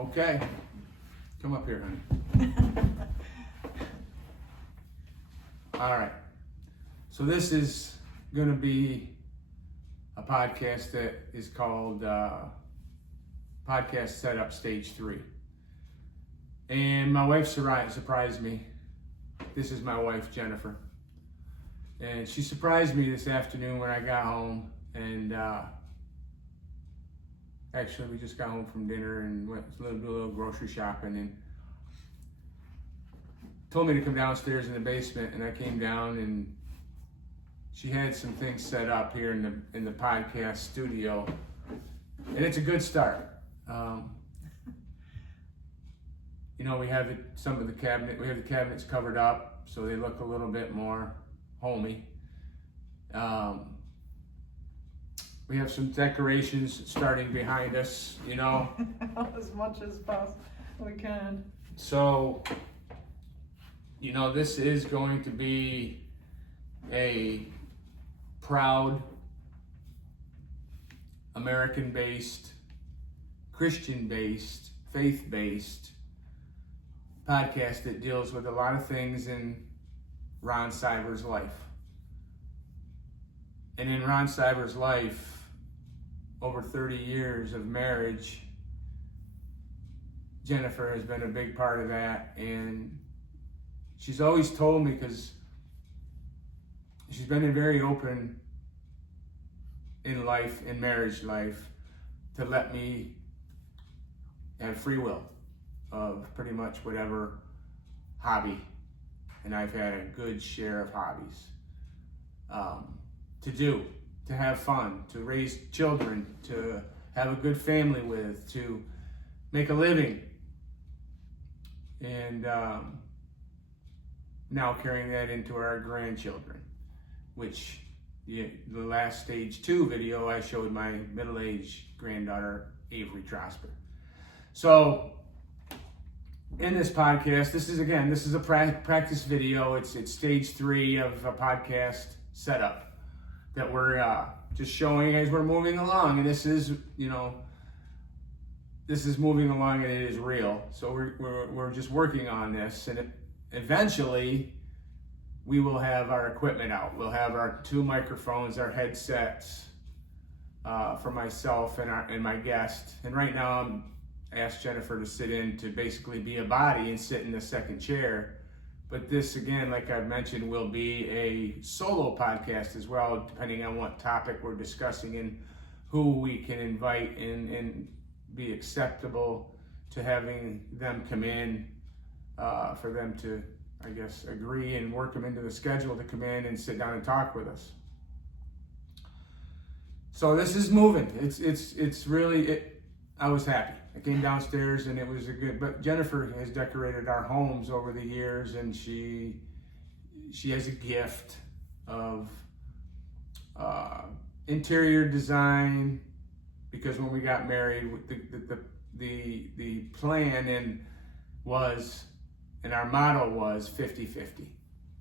Okay. Come up here, honey. All right. So this is going to be a podcast that is called Podcast Setup Stage 3. And my wife surprised me. This is my wife, Jennifer. And she surprised me this afternoon when I got home. And actually, we just got home from dinner and went to do a little grocery shopping and told me to come downstairs in the basement. And I came down and she had some things set up here in the podcast studio. And it's a good start. You know, we have the cabinets covered up so they look a little bit more homey. We have some decorations starting behind us, you know. As much as possible we can. So, you know, this is going to be a proud American-based, Christian-based, faith-based podcast that deals with a lot of things in Ron Siver's life. And in Ron Siver's life, over 30 years of marriage, Jennifer has been a big part of that. And she's always told me, because she's been very open in life, in marriage life, to let me have free will of pretty much whatever hobby. And I've had a good share of hobbies to do, to have fun, to raise children, to have a good family with, to make a living. And now carrying that into our grandchildren, which the last stage 2 video, I showed my middle-aged granddaughter, Avery Trosper. So in this podcast, this is a practice video. It's stage 3 of a podcast setup that we're just showing as we're moving along. And this is, you know, this is moving along and it is real. So we're just working on this, and eventually we will have our equipment out. We'll have our 2 microphones, our headsets for myself and my guest. And right now I asked Jennifer to sit in to basically be a body and sit in the second chair. But this, again, like I've mentioned, will be a solo podcast as well, depending on what topic we're discussing and who we can invite and be acceptable to having them come in, for them to, I guess, agree and work them into the schedule to come in and sit down and talk with us. So this is moving. It's really, I was happy. I came downstairs and it was but Jennifer has decorated our homes over the years, and she has a gift of interior design, because when we got married, the plan and our motto was 50-50.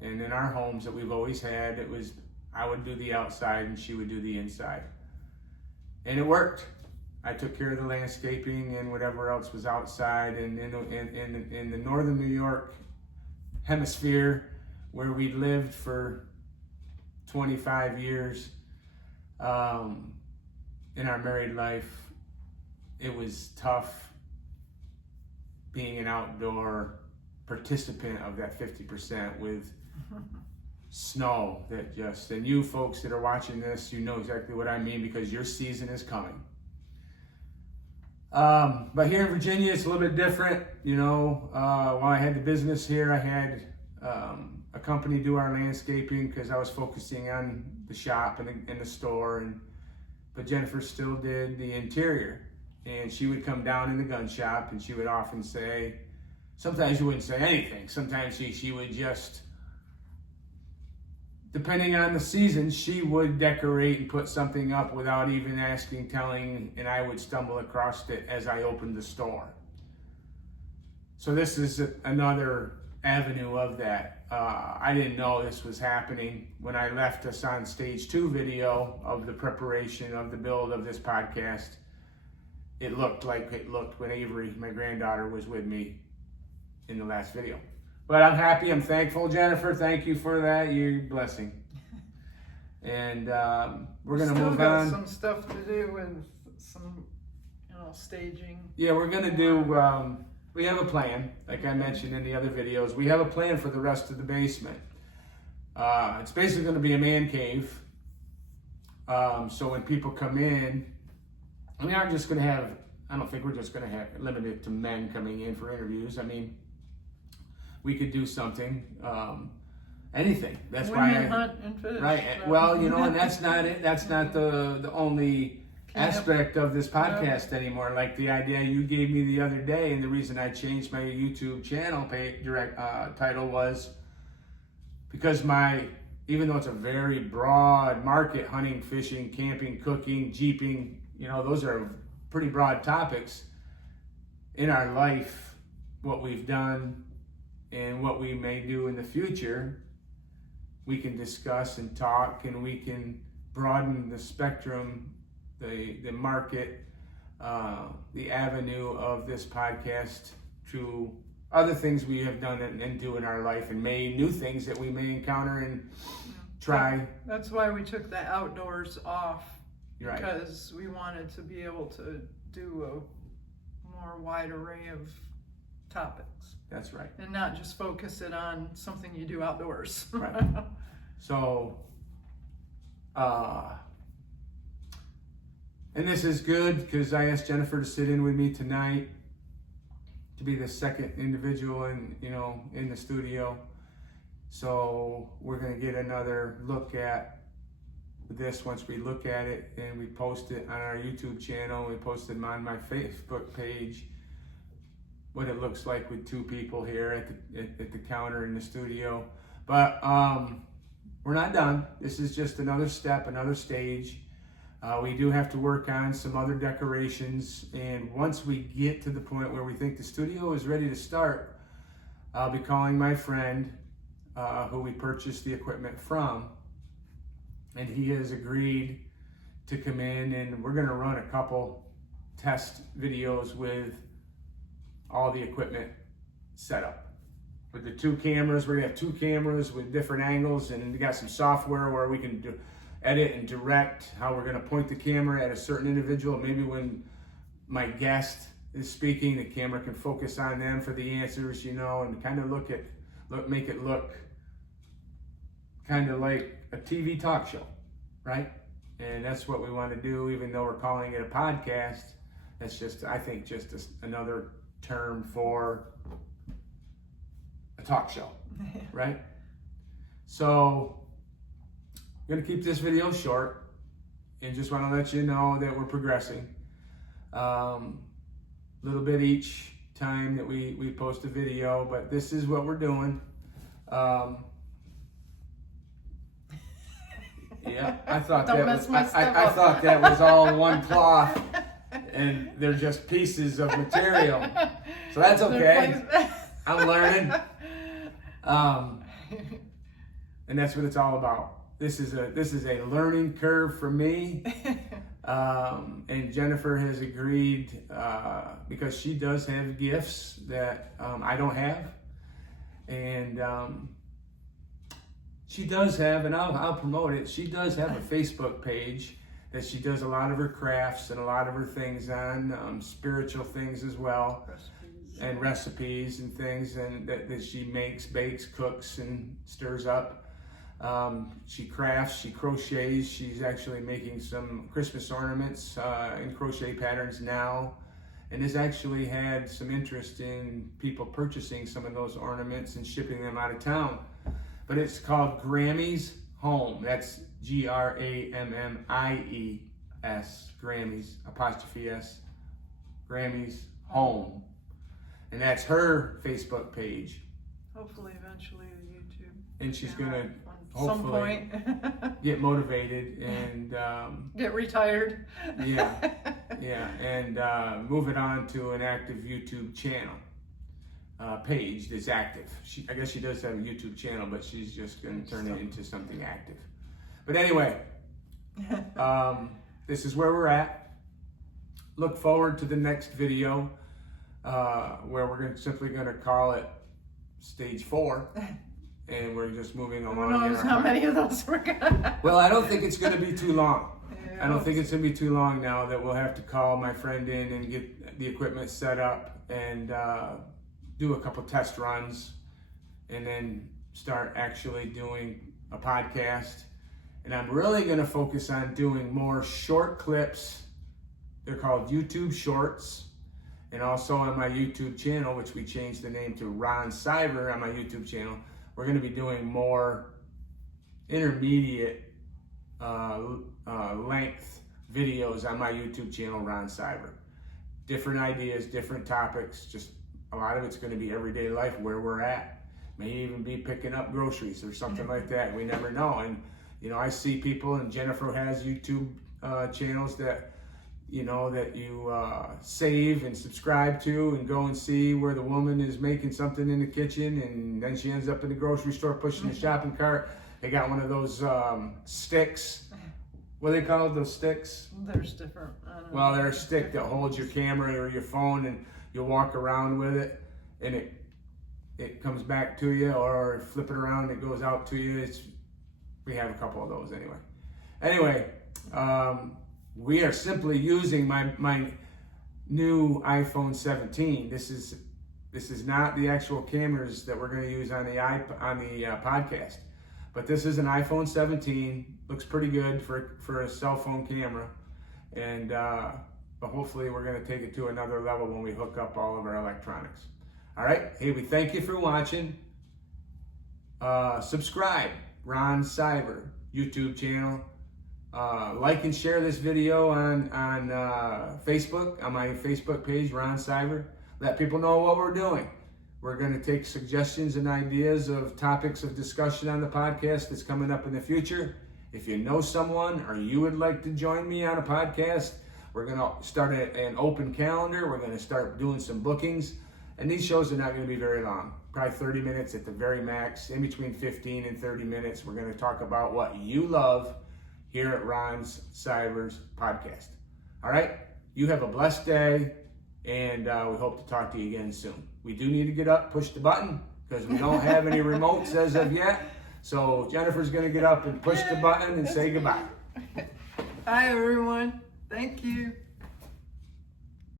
And in our homes that we've always had, it was I would do the outside and she would do the inside. And it worked. I took care of the landscaping and whatever else was outside. And in the northern New York hemisphere, where we lived for 25 years in our married life, it was tough being an outdoor participant of that 50% with snow and you folks that are watching this, you know exactly what I mean, because your season is coming. But here in Virginia, it's a little bit different. You know, while I had the business here, I had a company do our landscaping because I was focusing on the shop and the store. But Jennifer still did the interior. And she would come down in the gun shop and she would often say, sometimes she wouldn't say anything. Sometimes she would just, depending on the season, she would decorate and put something up without even telling, and I would stumble across it as I opened the store. So this is another avenue of that. I didn't know this was happening when I left us on stage 2 video of the preparation of the build of this podcast. it looked like it looked when Avery, my granddaughter, was with me in the last video. But I'm happy, I'm thankful, Jennifer. Thank you for that. You're a blessing. And we're gonna move on. Some stuff to do with some, staging. Yeah, we're gonna do. We have a plan, like I mentioned in the other videos. We have a plan for the rest of the basement. It's basically gonna be a man cave. So when people come in, we aren't just gonna have. I don't think we're just gonna have limited to men coming in for interviews. I mean, we could do something. Anything. That's Women why. hunt and fish. Right. So. Well, and that's not it. That's not the only aspect of this podcast anymore. Like the idea you gave me the other day, and the reason I changed my YouTube channel title was because even though it's a very broad market, hunting, fishing, camping, cooking, jeeping, those are pretty broad topics in our life, what we've done and what we may do in the future. We can discuss and talk, and we can broaden the spectrum, the market, the avenue of this podcast to other things we have done and do in our life, and new things that we may encounter and try. That's why we took the outdoors off, Right. because we wanted to be able to do a more wide array of topics. That's right. And not just focus it on something you do outdoors. Right. So, and this is good because I asked Jennifer to sit in with me tonight to be the second individual in the studio. So we're gonna get another look at this once we look at it, and we post it on our YouTube channel. We posted on my Facebook page what it looks like with two people here at the counter in the studio. But we're not done. This is just another step, another stage. We do have to work on some other decorations, and once we get to the point where we think the studio is ready to start, I'll be calling my friend who we purchased the equipment from, and he has agreed to come in, and we're gonna run a couple test videos with all the equipment set up. With the two cameras, we're gonna have two cameras with different angles, and we got some software where we can edit and direct how we're gonna point the camera at a certain individual. Maybe when my guest is speaking, the camera can focus on them for the answers, and kind of make it look kind of like a TV talk show, right? And that's what we want to do, even though we're calling it a podcast. That's just, I think, another term for a talk show, right? So I'm gonna keep this video short and just want to let you know that we're progressing. Little bit each time that we post a video, but this is what we're doing. Yeah, I thought I thought that was all one cloth, and they're just pieces of material. So that's okay. I'm learning. And that's what it's all about. This is a learning curve for me. And Jennifer has agreed because she does have gifts that I don't have. And she does have, and I'll promote it, she does have a Facebook page that she does a lot of her crafts and a lot of her things on, spiritual things as well. And recipes and things, and that she makes, bakes, cooks, and stirs up. She crafts, she crochets. She's actually making some Christmas ornaments in crochet patterns now, and has actually had some interest in people purchasing some of those ornaments and shipping them out of town. But it's called Grammy's Home. That's Grammies, Grammys, apostrophe S, Grammy's Home. And that's her Facebook page. Hopefully, eventually, YouTube. And she's gonna some point get motivated and get retired. Yeah, and move it on to an active YouTube channel page that's active. I guess she does have a YouTube channel, but she's just gonna turn it into something active. But anyway, this is where we're at. look forward to the next video where we're simply going to call it stage 4. And we're just moving along. Who knows how many of those we're gonna. Well, I don't think it's going to be too long. Yeah. I don't think it's going to be too long now that we'll have to call my friend in and get the equipment set up and do a couple test runs and then start actually doing a podcast. And I'm really going to focus on doing more short clips. They're called YouTube Shorts. And also on my YouTube channel, which we changed the name to Ron Siver on my YouTube channel, we're going to be doing more intermediate length videos on my YouTube channel, Ron Siver. Different ideas, different topics, just a lot of it's going to be everyday life, where we're at. May even be picking up groceries or something like that. We never know. And, you know, I see people, and Jennifer has YouTube channels that, you know, that you save and subscribe to and go and see where the woman is making something in the kitchen and then she ends up in the grocery store pushing the shopping cart. They got one of those sticks. What do they call those sticks? There's different. Well, they're a stick that holds your camera or your phone and you'll walk around with it and it comes back to you, or flip it around and it goes out to you. We have a couple of those anyway. Anyway, we are simply using my new iPhone 17. This is not the actual cameras that we're going to use on the podcast, but this is an iPhone 17. Looks pretty good for a cell phone camera, and but hopefully we're going to take it to another level when we hook up all of our electronics. All right. Hey, we thank you for watching. Subscribe, Ron Siver YouTube channel. Like and share this video on Facebook, on my Facebook page, Ron Siver. Let people know what we're doing. We're going to take suggestions and ideas of topics of discussion on the podcast that's coming up in the future. If you know someone or you would like to join me on a podcast, we're going to start an open calendar. We're going to start doing some bookings. And these shows are not going to be very long, probably 30 minutes at the very max, in between 15 and 30 minutes. We're going to talk about what you love here at Ron Siver's podcast. All right? You have a blessed day, and we hope to talk to you again soon. We do need to get up, push the button, because we don't have any remotes as of yet. So Jennifer's going to get up and push the button and say goodbye. Hi, everyone. Thank you.